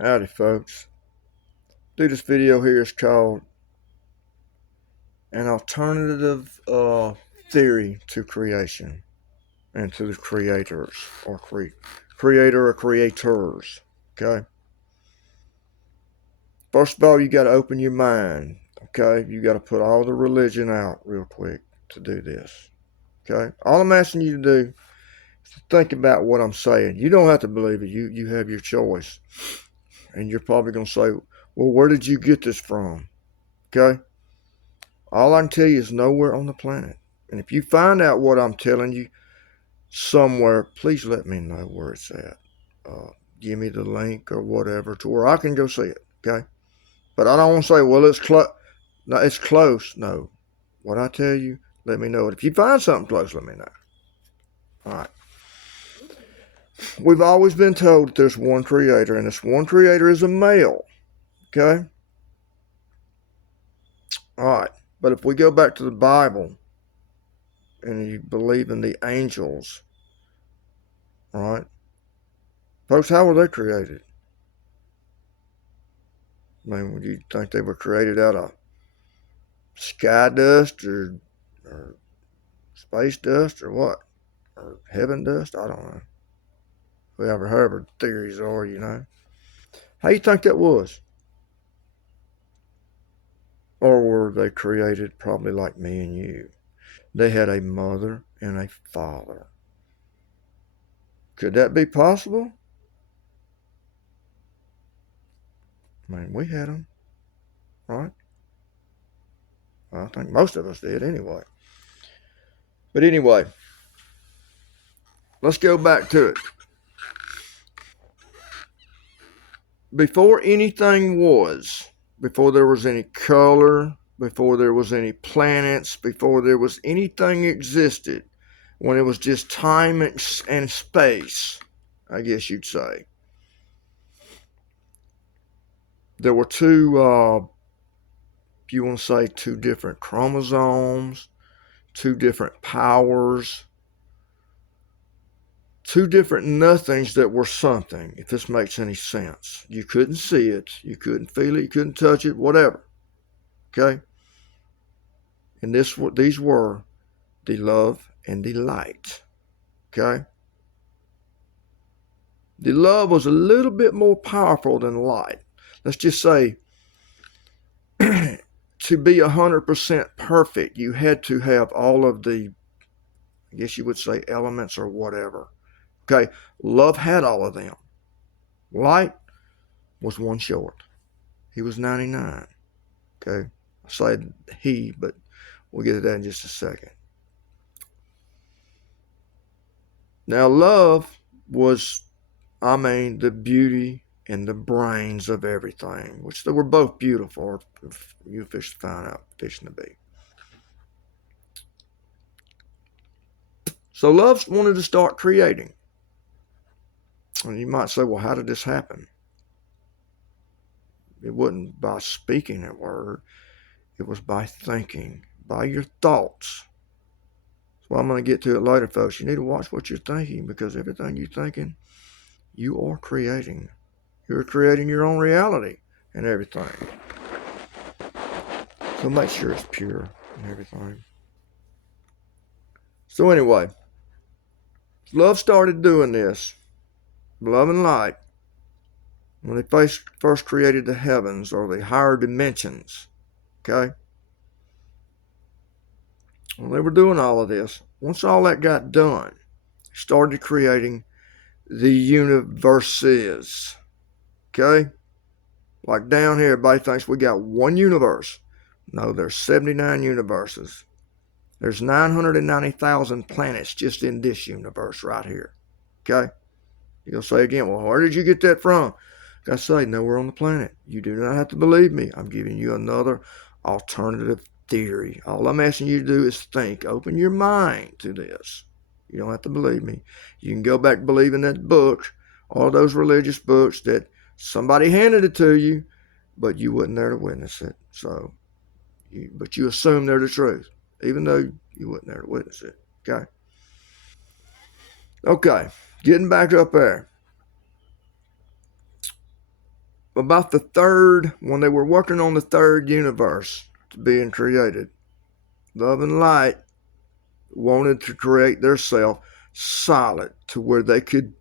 Howdy, folks. This video here is called an alternative theory to creation and to the creators or creator or creators. Okay. First of all, you got to open your mind. Okay. You got to put all the religion out real quick to do this. Okay. All I'm asking you to do is to think about what I'm saying. You don't have to believe it. You have your choice, and you're probably gonna say, "Well, where did you get this from?" Okay. All I can tell you is nowhere on the planet. And if you find out what I'm telling you somewhere, please let me know where it's at. Uh, Give me the link or whatever to where I can go see it. Okay. But I don't want to say, well, it's close. No, it's close. No. What I tell you, let me know. If you find something close, let me know. All right. We've always been told that there's one creator, and this one creator is a male. Okay. All right. But if we go back to the Bible and you believe in the angels, all right, folks, how were they created? I mean, would you think they were created out of sky dust or space dust or what? Or heaven dust? I don't know. Whatever theories are. How you think that was? Or were they created probably like me and you? They had a mother and a father. Could that be possible? I mean, we had them, right? Well, I think most of us did anyway. But anyway, let's go back to it. Before anything was, before there was any color, before there was any planets, before there was anything existed, when it was just time and space, I guess you'd say, there were if you want to say, two different chromosomes, two different powers, two different nothings that were something, if this makes any sense. You couldn't see it, you couldn't feel it, you couldn't touch it, whatever. Okay? And these were the love and the light. Okay? The love was a little bit more powerful than light. Let's just say to be 100% perfect, you had to have all of the, I guess you would say, elements or whatever. Okay? Love had all of them. Light was one short. He was 99. Okay? I say he, but we'll get to that in just a second. Now, love was, the beauty and the brains of everything, which they were both beautiful, if you fish find out fishing to be. So love wanted to start creating. And you might say, well, how did this happen? It wasn't by speaking a word, it was by thinking, by your thoughts. So I'm going to get to it later, folks. You need to watch what you're thinking, because everything you're thinking, you are creating. You're creating your own reality and everything. So make sure it's pure and everything. So anyway, love started doing this. Love and light, when they first created the heavens or the higher dimensions. Okay? When they were doing all of this, once all that got done, they started creating the universes. Okay? Like down here, everybody thinks we got one universe. No, there's 79 universes. There's 990,000 planets just in this universe right here. Okay? You'll say again, well, where did you get that from? Like I say, nowhere on the planet. You do not have to believe me. I'm giving you another alternative theory. All I'm asking you to do is think. Open your mind to this. You don't have to believe me. You can go back believing that book, all those religious books that somebody handed it to you, but you wasn't there to witness it. But you assume they're the truth, even though you wasn't there to witness it. Okay? Okay, getting back up there. about the third, when they were working on the third universe being created, love and light wanted to create their self solid to where they could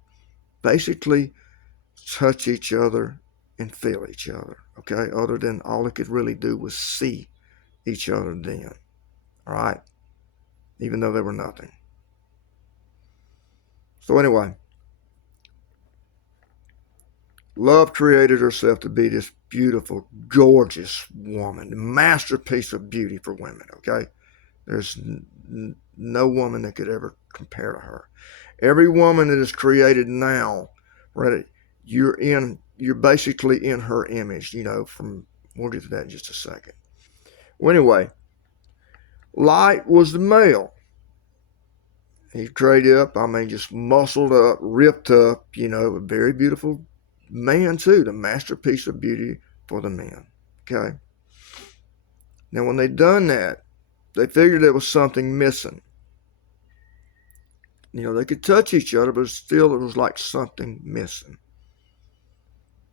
basically touch each other and feel each other. Okay, other than all they could really do was see each other then. All right, even though they were nothing. So anyway, love created herself to be this beautiful, gorgeous woman, the masterpiece of beauty for women. Okay, there's no woman that could ever compare to her. Every woman that is created now, right, you're basically in her image. We'll get to that in just a second. Well, anyway, Light was the male. He traded up, just muscled up, ripped up, a very beautiful man too, the masterpiece of beauty for the men. Okay. Now when they done that, they figured there was something missing. They could touch each other, but still it was like something missing.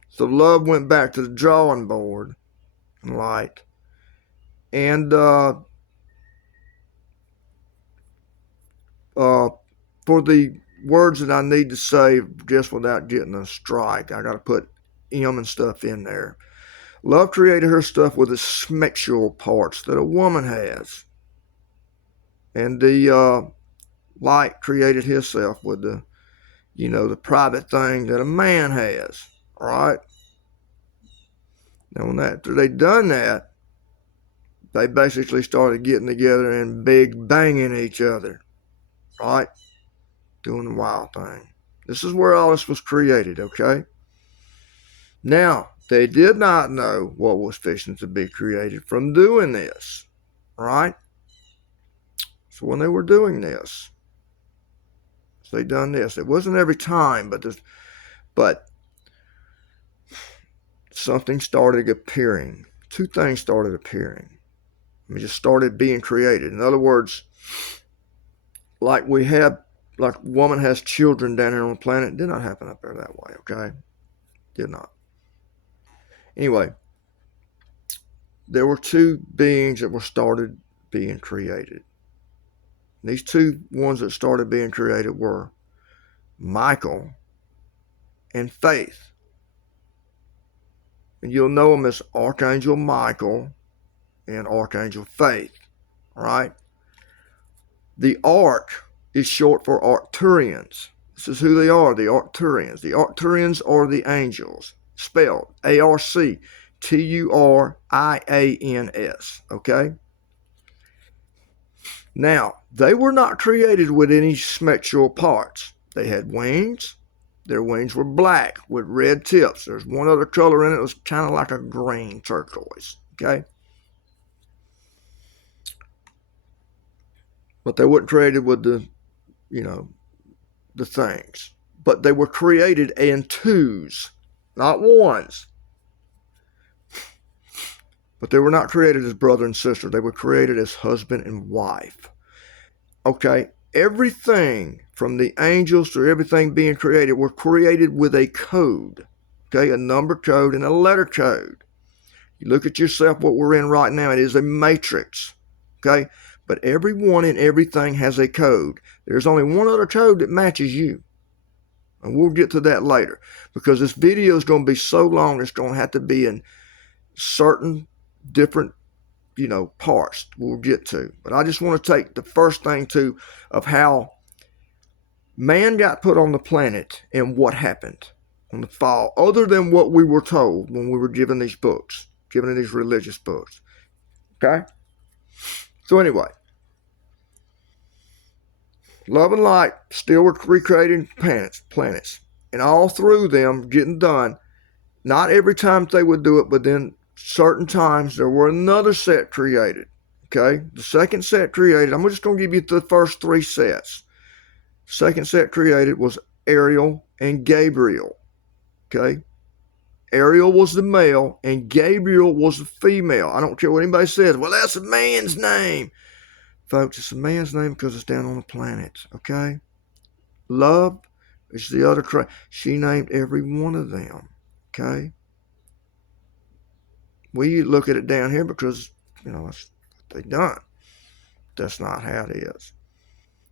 So Love went back to the drawing board, Light, and for the words that I need to say just without getting a strike, I got to put M and stuff in there. Love created her stuff with the sexual parts that a woman has. And the Light created himself with the private thing that a man has. All right. Now, after they done that, they basically started getting together and big banging each other. Right? Doing the wild thing. This is where all this was created, okay? Now, they did not know what was fixing to be created from doing this, right? So when they were doing this, they done this. It wasn't every time, but something started appearing. Two things started appearing. Just started being created. In other words, like woman has children down here on the planet, it did not happen up there that way, okay? Did not. Anyway, there were two beings that were started being created. These two ones that started being created were Michael and Faith. And you'll know them as Archangel Michael and Archangel Faith, all right? The Arc is short for Arcturians. This is who they are, the Arcturians. The Arcturians are the angels, spelled ARCTURIANS, okay? Now, they were not created with any sexual parts. They had wings. Their wings were black with red tips. There's one other color in it. It was kind of like a green turquoise, okay? But they weren't created with the things. But they were created in twos, not ones. But they were not created as brother and sister. They were created as husband and wife. Okay, everything from the angels to everything being created were created with a code. Okay, a number code and a letter code. You look at yourself, what we're in right now, it is a matrix. Okay, but everyone and everything has a code. There's only one other code that matches you. And we'll get to that later. Because this video is going to be so long, it's going to have to be in certain different parts we'll get to. But I just want to take the first thing too of how man got put on the planet and what happened on the fall, other than what we were told when we were given these books, given these religious books. Okay? So anyway, love and light still were recreating planets. And all through them getting done, not every time they would do it, but then certain times there were another set created. Okay, the second set created, I'm just going to give you the first three sets. Second set created was Ariel and Gabriel. Okay, Ariel was the male and Gabriel was the female. I don't care what anybody says. Well, that's a man's name. Folks, it's a man's name because it's down on the planet. Okay, Love is the other. She named every one of them. Okay. We look at it down here because, that's what they done. That's not how it is.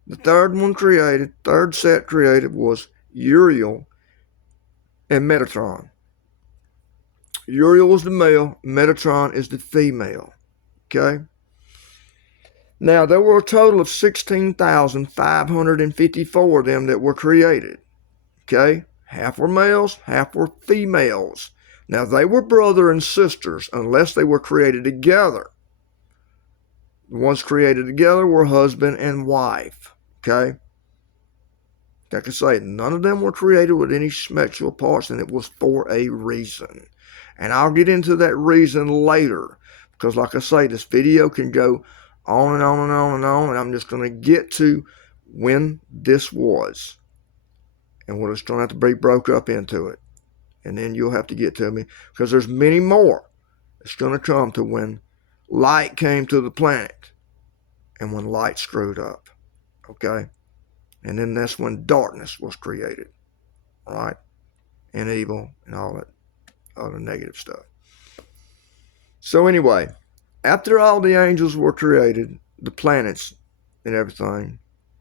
The third set created was Uriel and Metatron. Uriel was the male, Metatron is the female. Okay? Now, there were a total of 16,554 of them that were created. Okay? Half were males, half were females. Now, they were brother and sisters unless they were created together. The ones created together were husband and wife. Okay? Like I say, none of them were created with any sexual parts, and it was for a reason. And I'll get into that reason later, because like I say, this video can go on and on and on and on, and I'm just going to get to when this was. And we're just going to have to be broke up into it. And then you'll have to get to me, because there's many more. It's going to come to when light came to the planet and when light screwed up. Okay? And then that's when darkness was created. All right? And evil and all that other negative stuff. So anyway, after all the angels were created, the planets and everything,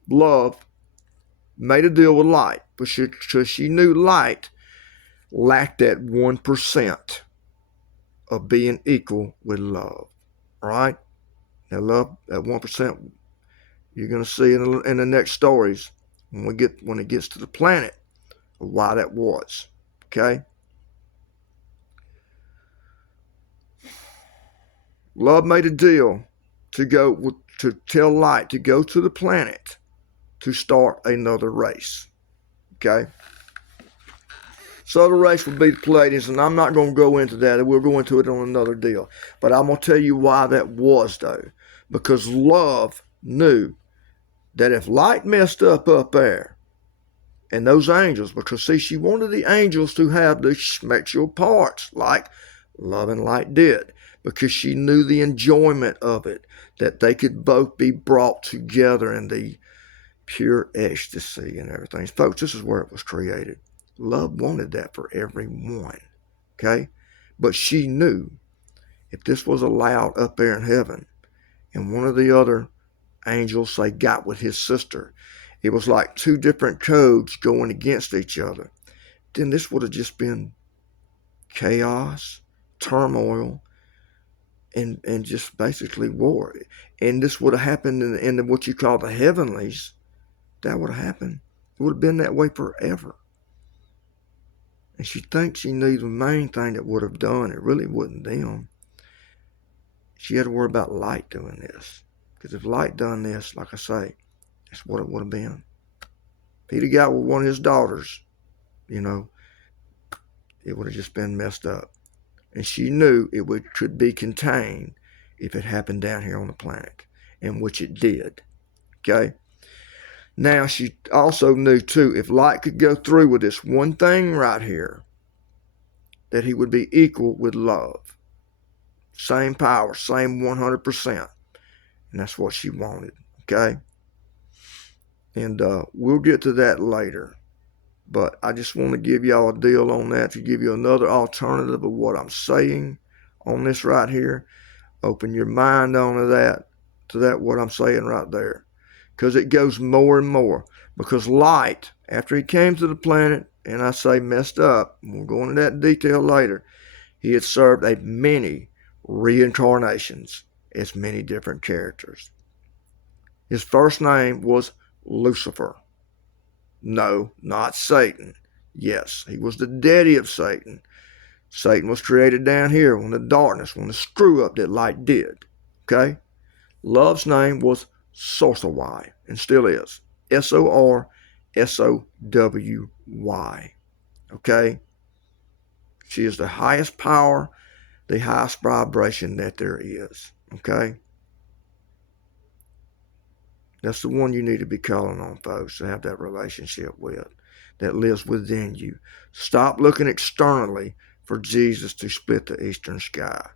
love made a deal with light, because she knew light lacked that 1% of being equal with love. All right? Now love, that 1%, you're going to see in the next stories when it gets to the planet of why that was. Okay? Love made a deal to tell light to go to the planet to start another race. Okay? So the race would be the Pleiadians, and I'm not going to go into that. We'll go into it on another deal. But I'm going to tell you why that was, though. Because love knew that if light messed up there, and those angels, because see, she wanted the angels to have the sexual parts, like love and light did, because she knew the enjoyment of it, that they could both be brought together in the pure ecstasy and everything. Folks, this is where it was created. Love wanted that for everyone, okay? But she knew if this was allowed up there in heaven, and one of the other angels, say, got with his sister, it was like two different codes going against each other, then this would have just been chaos, turmoil, and just basically war. And this would have happened in what you call the heavenlies. That would have happened. It would have been that way forever. And she thinks she knew the main thing that would have done. It really wasn't them. She had to worry about light doing this. Because if light done this, like I say, that's what it would have been. If he'd have got with one of his daughters, it would have just been messed up. And she knew it could be contained if it happened down here on the planet, in which it did. Okay? Now, she also knew, too, if light could go through with this one thing right here, that he would be equal with love. Same power, same 100%. And that's what she wanted, okay? And we'll get to that later. But I just want to give y'all a deal on that, to give you another alternative of what I'm saying on this right here. Open your mind on to that what I'm saying right there. Because it goes more and more. Because light, after he came to the planet, and I say messed up, we'll go into that detail later, he had served many reincarnations as many different characters. His first name was Lucifer. No, not Satan. Yes, he was the daddy of Satan. Satan was created down here when the darkness, when the screw up that light did. Okay? Love's name was Sorcewy, and still is. Sorsowy. Okay? She is the highest power, the highest vibration that there is. Okay? That's the one you need to be calling on, folks, to have that relationship with, that lives within you. Stop looking externally for Jesus to split the eastern sky.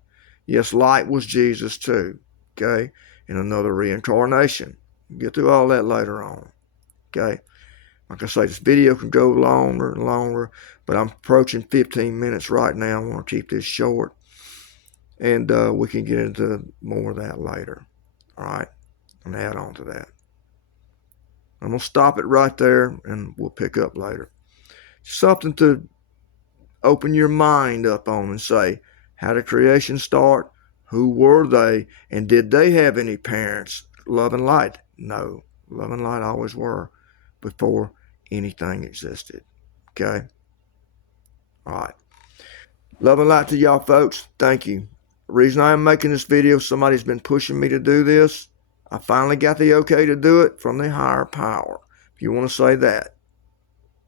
Yes, light was Jesus too, okay, in another reincarnation. We'll get through all that later on, okay. Like I say, this video can go longer and longer, but I'm approaching 15 minutes right now. I want to keep this short. And we can get into more of that later. All right, and add on to that. I'm going to stop it right there, and we'll pick up later. Something to open your mind up on and say, how did creation start? Who were they? And did they have any parents? Love and light? No. Love and light always were before anything existed. Okay? All right. Love and light to y'all folks. Thank you. The reason I am making this video, somebody's been pushing me to do this. I finally got the okay to do it from the higher power. If you want to say that,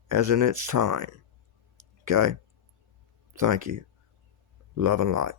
as in it's time. Okay? Thank you. Love and light.